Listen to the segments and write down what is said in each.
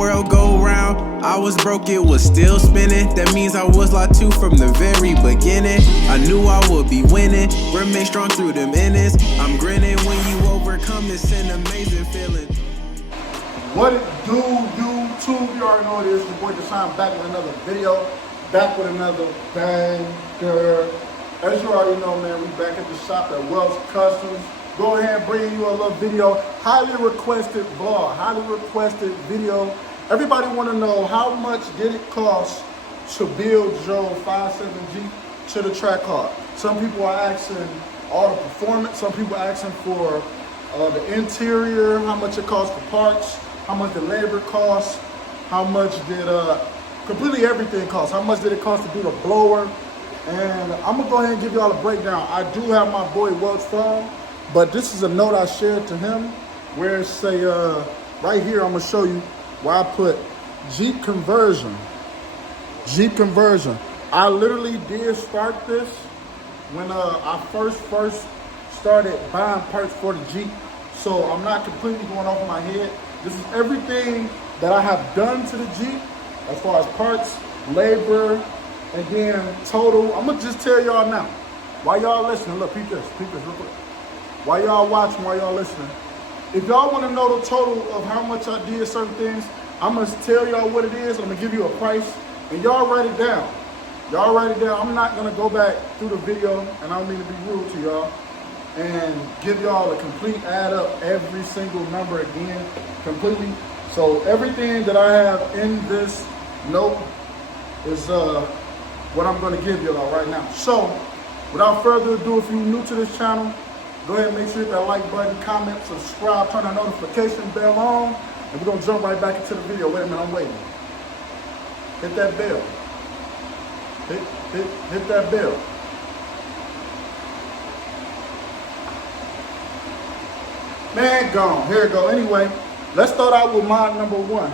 world go round. I was broke, it was still spinning. That means I was locked too from the very beginning. I knew I would be winning, remain strong through them innings. I'm grinning when you overcome, it's an amazing feeling. What it do, YouTube? You already know what it is. Your boy ⴚᴘ back with another video, back with another banger. As you already know, man, we back at the shop at Wells Customs. Go ahead and bring you a little video. Highly requested vlog, highly requested video. Everybody want to know how much did it cost to build your 5.7 Jeep to the track car. Some people are asking all the performance. Some people are asking for the interior, how much it costs for parts, how much the labor costs, how much did completely everything cost. How much did it cost to do the blower? And I'm gonna go ahead and give y'all a breakdown. I do have my boy Welt's phone, but this is a note I shared to him where it say, right here, I'm gonna show you where I put Jeep conversion. Jeep conversion. I literally did start this when I first started buying parts for the Jeep. So I'm not completely going off my head. This is everything that I have done to the Jeep as far as parts, labor, and then total. I'm gonna just tell y'all now. While y'all listening, look, peep this real quick. While y'all watching, while y'all listening, if y'all want to know the total of how much I did certain things, I'm gonna tell y'all what it is. I'm gonna give you a price, and y'all write it down. Y'all write it down. I'm not gonna go back through the video, and I don't mean to be rude to y'all, and give y'all a complete add up every single number again, completely. So everything that I have in this note is what I'm gonna give y'all right now. So without further ado, if you're new to this channel, go ahead and make sure you hit that like button, comment, subscribe, turn that notification bell on, and we're gonna jump right back into the video. Wait a minute, I'm waiting. Hit that bell. Hit that bell. Man, gone. Here it go. Anyway, let's start out with mod number one.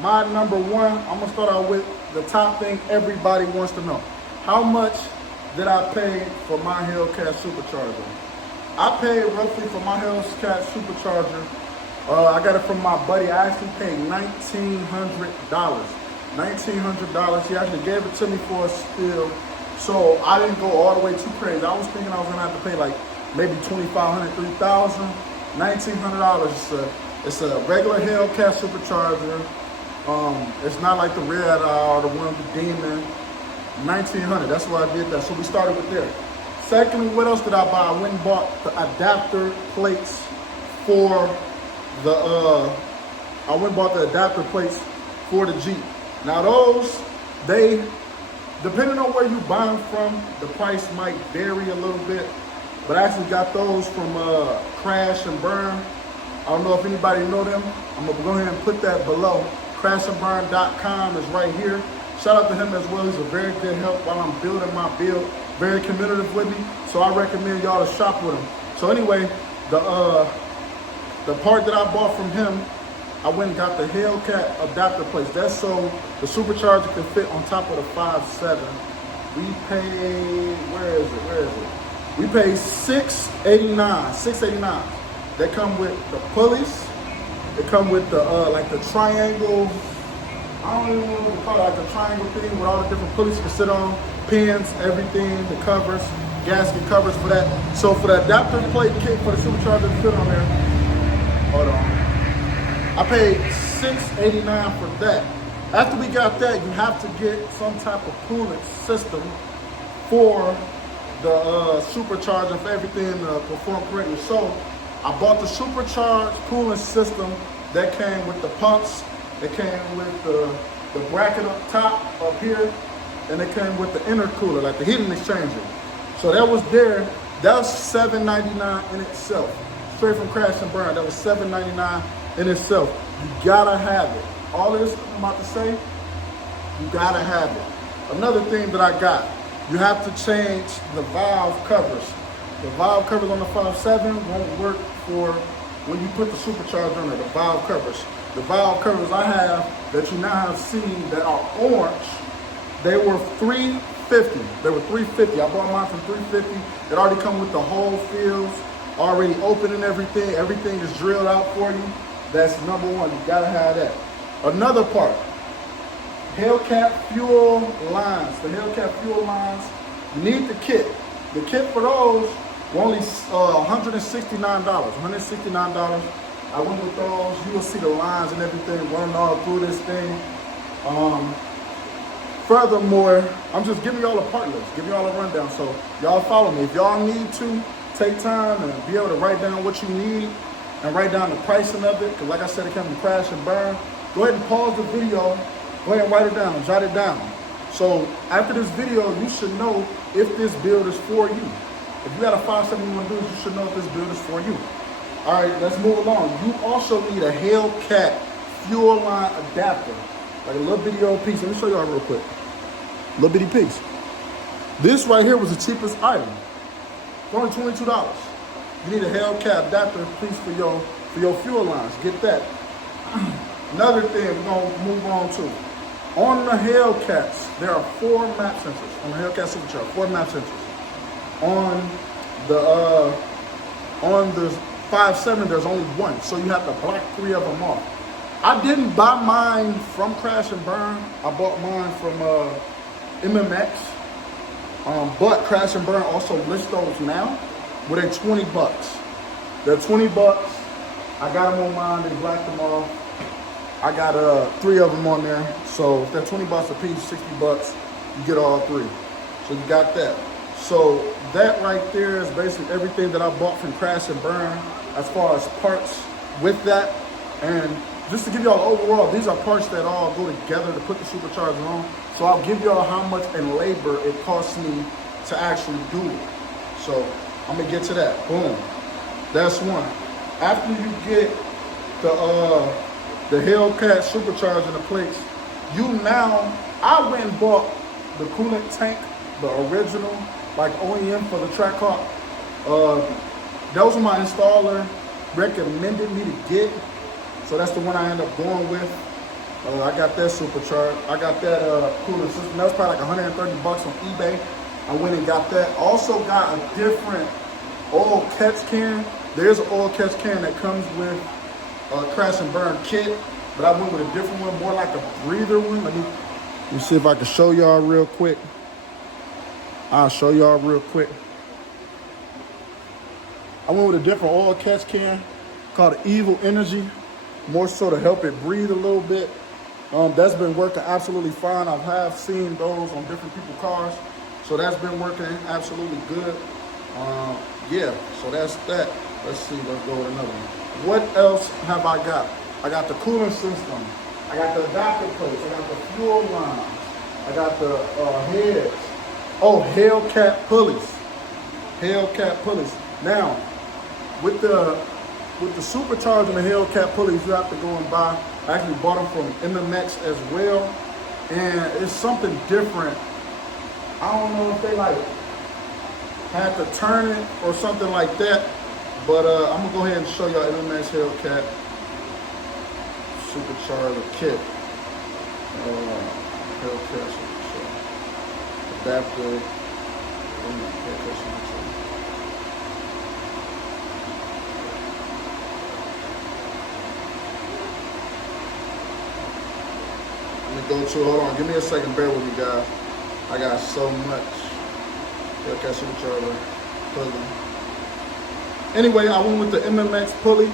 Mod number one, I'm gonna start out with the top thing everybody wants to know. How much did I pay for my Hellcat Supercharger? I paid roughly for my Hellcat Supercharger. I got it from my buddy. I actually paid $1,900. $1,900. He actually gave it to me for a steal. So I didn't go all the way too crazy. I was thinking I was gonna have to pay like maybe $2,500, $3,000. $1,900. It's a regular Hellcat Supercharger. It's not like the Red Eye or the one with the Demon. $1,900. That's why I did that. So we started with there. Secondly, what else did I buy? I went and bought the adapter plates for the Jeep. Now those, depending on where you buy them from, the price might vary a little bit. But I actually got those from Crash and Burn. I don't know if anybody know them. I'm gonna go ahead and put that below. CrashAndBurn.com is right here. Shout out to him as well. He's a very good help while I'm building my build. Very communicative with me. So I recommend y'all to shop with him. So anyway, the part that I bought from him, I went and got the Hellcat adapter plates. That's so the Supercharger can fit on top of the 5.7. We paid, where is it? We paid $689. They come with the pulleys. They come with the like the triangle. I don't even know what to call it, like the triangle thing with all the different pulleys you can sit on, pins, everything, the covers, gasket covers for that. So for the adapter plate kit for the Supercharger to fit on there, hold on. I paid $689 for that. After we got that, you have to get some type of coolant system for the Supercharger for everything to perform correctly. So I bought the Supercharged cooling system that came with the pumps. It came with the bracket up top up here, and it came with the intercooler, like the heating exchanger. So that was there. That was $799 in itself. Straight from Crash and Burn, that was $799 in itself. You gotta have it. All of this I'm about to say, you gotta have it. Another thing that I got, you have to change the valve covers. The valve covers on the 5.7 won't work for when you put the Supercharger on it, the valve covers. The valve covers I have that you now have seen that are orange, they were $350. They were $350. I bought mine from $350. It already come with the whole fields, already open and everything. Everything is drilled out for you. That's number one. You gotta have that. Another part, Hellcat fuel lines. The Hellcat fuel lines, you need the kit. The kit for those were only $169. $169. I went with those. You will see the lines and everything running all through this thing. Furthermore, I'm just giving y'all a part list, giving y'all a rundown. So y'all follow me. If y'all need to take time and be able to write down what you need and write down the pricing of it, because like I said, it can crash and burn. Go ahead and pause the video. Go ahead and write it down, jot it down. So after this video, you should know if this build is for you. If you got a 5.7 you want to do, you should know if this build is for you. All right, let's move along. You also need a Hellcat fuel line adapter, like a little bitty old piece. Let me show y'all real quick. Little bitty piece. This right here was the cheapest item. It's only $22. You need a Hellcat adapter piece for your fuel lines. Get that. Another thing we're gonna move on to. On the Hellcats, there are 4 map sensors. On the Hellcat Supercharge, 4 map sensors. On the 5.7, there's only 1, so you have to block 3 of them off. I didn't buy mine from Crash and Burn. I bought mine from MMX. But Crash and Burn also list those now with a $20. They're $20. I got them on mine. They blacked them off. I got 3 of them on there. So if they're $20 a piece, $60, you get all 3. So you got that. So that right there is basically everything that I bought from Crash and Burn as far as parts with that. And just to give y'all overall, these are parts that all go together to put the Supercharger on. So I'll give y'all how much in labor it costs me to actually do it. So I'm gonna get to that. Boom. That's one. After you get the Hellcat Supercharger in the plates, I went and bought the coolant tank, the original, like OEM for the track car. Those are my installer recommended me to get. So that's the one I ended up going with. I got that Supercharged. I got that coolant system. That was probably like $130 on eBay. I went and got that. Also got a different oil catch can. There's an oil catch can that comes with Crash and Burn kit, but I went with a different one, more like a breather one. Let me see if I can show y'all real quick. I'll show y'all real quick. I went with a different oil catch can called Evil Energy, more so to help it breathe a little bit. That's been working absolutely fine. I have seen those on different people's cars, so that's been working absolutely good. Yeah, so that's that. Let's see, let's go with another one. What else have I got? I got the cooling system. I got the adapter plates. I got the fuel lines. I got the heads. Oh, Hellcat pulleys. Hellcat pulleys. Now, with the Supercharge and the Hellcat pulleys, you have to go and buy. I actually bought them from MMX as well, and it's something different. I don't know if they like had to turn it or something like that, but I'm gonna go ahead and show y'all MMX Hellcat Supercharger kit. Hellcat Supercharger adapter. Let me go to, hold on, give me a second, bear with me guys. I got so much. Hellcat Supercharger pulley. Anyway, I went with the MMX pulley.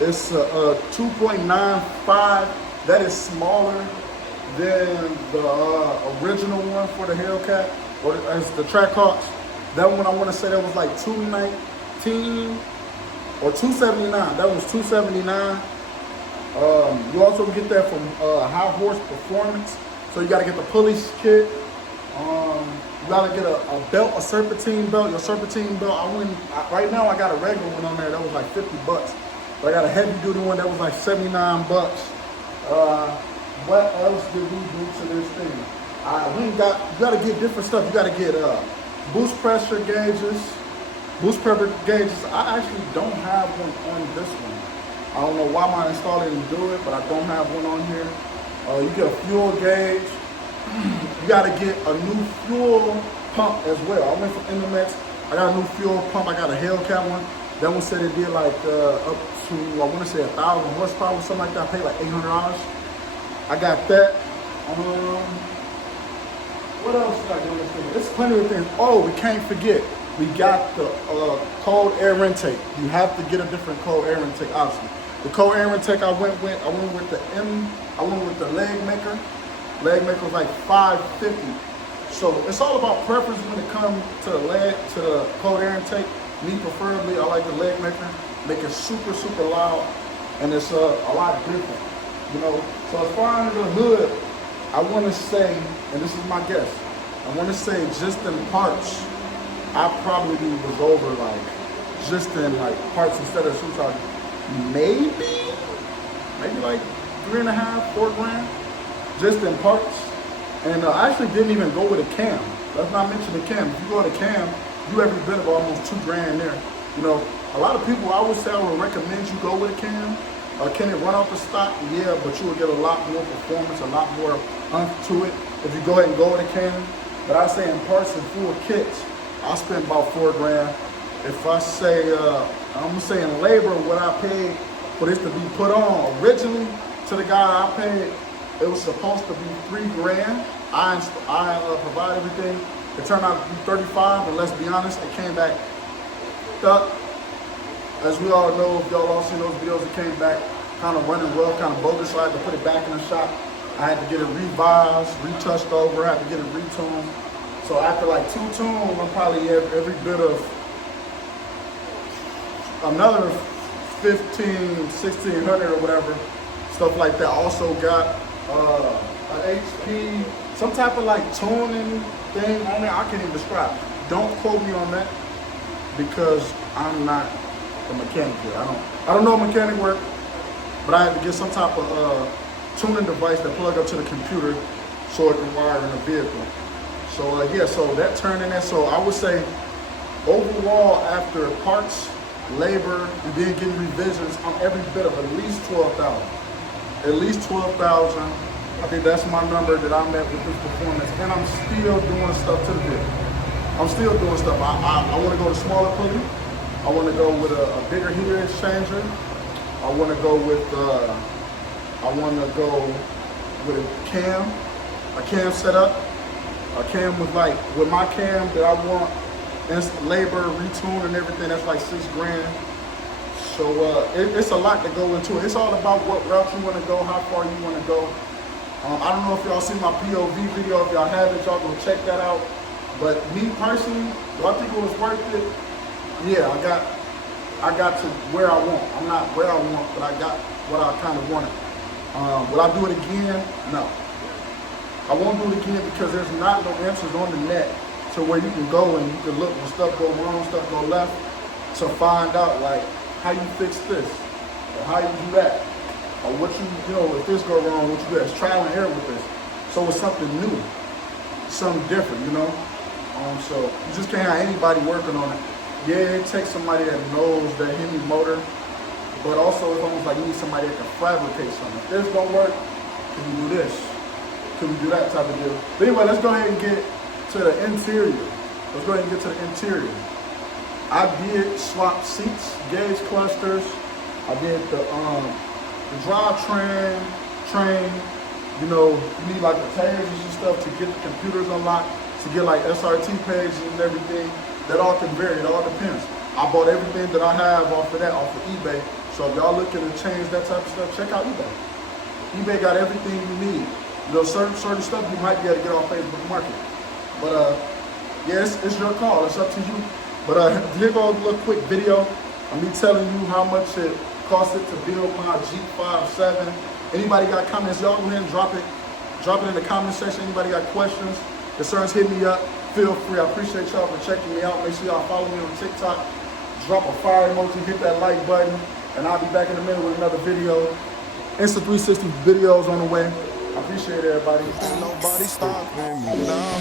It's a 2.95. That is smaller than the original one for the Hellcat, or as the track hawks. That one I want to say that was like $219 or $279. That was $279. You also get that from High Horse Performance. So you got to get the pulleys kit. You got to get a belt, a serpentine belt. Your serpentine belt, right now I got a regular one on there that was like $50. But I got a heavy duty one that was like $79. What else did we do to this thing? You got to get different stuff. You got to get boost pressure gauges. I actually don't have one on this one. I don't know why my installer didn't do it, but I don't have one on here. You get a fuel gauge. You got to get a new fuel pump as well. I went from MMX. I got a new fuel pump. I got a Hellcat one. That one said it did like up to, I want to say 1,000 horsepower, something like that. I paid like $800. I got that. What else did I do this thing? There's plenty of things. Oh, we can't forget. We got the cold air intake. You have to get a different cold air intake, obviously. The cold air intake I went with the leg maker. Leg maker was like $550. So it's all about preference when it comes to the cold air intake. Me preferably, I like the leg maker. Make it super, super loud, and it's a lot different, you know. So as far under the hood, I want to say, and this is my guess, I want to say just in parts, I probably was over like, just in like parts instead of supercharger, maybe like $3.5, $4 grand, just in parts. And I actually didn't even go with a cam. Let's not mention the cam. If you go to cam, you every bit of almost $2 grand there. You know, a lot of people, I would say I would recommend you go with a cam. Can it run off the stock? Yeah, but you will get a lot more performance, a lot more oomph to it if you go ahead and go with a cam. But I say in parts and full kits, I spend about $4 grand. If I say, I'm gonna say in labor, what I paid for this to be put on originally to the guy I paid, it was supposed to be $3 grand. I provide everything. It turned out to be 35, and let's be honest, it came back stuck. As we all know, if y'all all seen those videos, it came back kind of running rough, kind of bogus, so I had to put it back in the shop. I had to get it revised, retouched over, I had to get it retuned. So after like 2 tunes, I'm probably every bit of another 1,500, 1,600 or whatever, stuff like that. Also got an HP, some type of like tuning thing on there. I can't even describe. Don't quote me on that because I'm not a mechanic here. I don't know mechanic work, but I had to get some type of tuning device that plug up to the computer so it can wire in the vehicle. So yeah, so that turned in that. So I would say overall, after parts, labor, and then getting revisions on every bit of at least 12,000. At least 12,000. I think that's my number that I'm at with this performance. And I'm still doing stuff to the vehicle. I'm still doing stuff. I want to go to smaller pulley. I want to go with a bigger heater exchanger. I want to go with a cam setup. A cam with like, with my cam that I want, labor, retune and everything, that's like $6 grand. So it's a lot to go into it. It's all about what route you want to go, how far you want to go. I don't know if y'all seen my POV video. If y'all haven't, y'all go check that out. But me personally, do I think it was worth it? Yeah, I got to where I want. I'm not where I want, but I got what I kind of wanted. Will I do it again? No. I won't do it again because there's not no answers on the net to where you can go and you can look when stuff go wrong, stuff go left, to find out like how you fix this, or how you do that, or what you know, if this go wrong, what you do. It's trial and error with this. So it's something new, something different, you know? So you just can't have anybody working on it. Yeah, it takes somebody that knows that Hemi motor, but also it's almost like you need somebody that can fabricate something. If this don't work, can you do this? Can we do that type of deal? But anyway, let's go ahead and get to the interior. Let's go ahead and get to the interior. I did swap seats, gauge clusters. I did the drivetrain, you know, you need like the tags and stuff to get the computers unlocked, to get like SRT pages and everything. That all can vary, it all depends. I bought everything that I have off of eBay. So if y'all looking to change that type of stuff, check out eBay. eBay got everything you need. You know, certain stuff you might be able to get off Facebook Market. But yeah, it's your call, it's up to you. But here goes a little quick video of me telling you how much it costed to build my Jeep 5.7. Anybody got comments, y'all go ahead and drop it in the comment section. Anybody got questions, concerns, hit me up. Feel free. I appreciate y'all for checking me out. Make sure y'all follow me on TikTok. Drop a fire emoji, hit that like button, and I'll be back in a minute with another video. Insta360 videos on the way. I appreciate everybody. Ain't nobody stopping me now.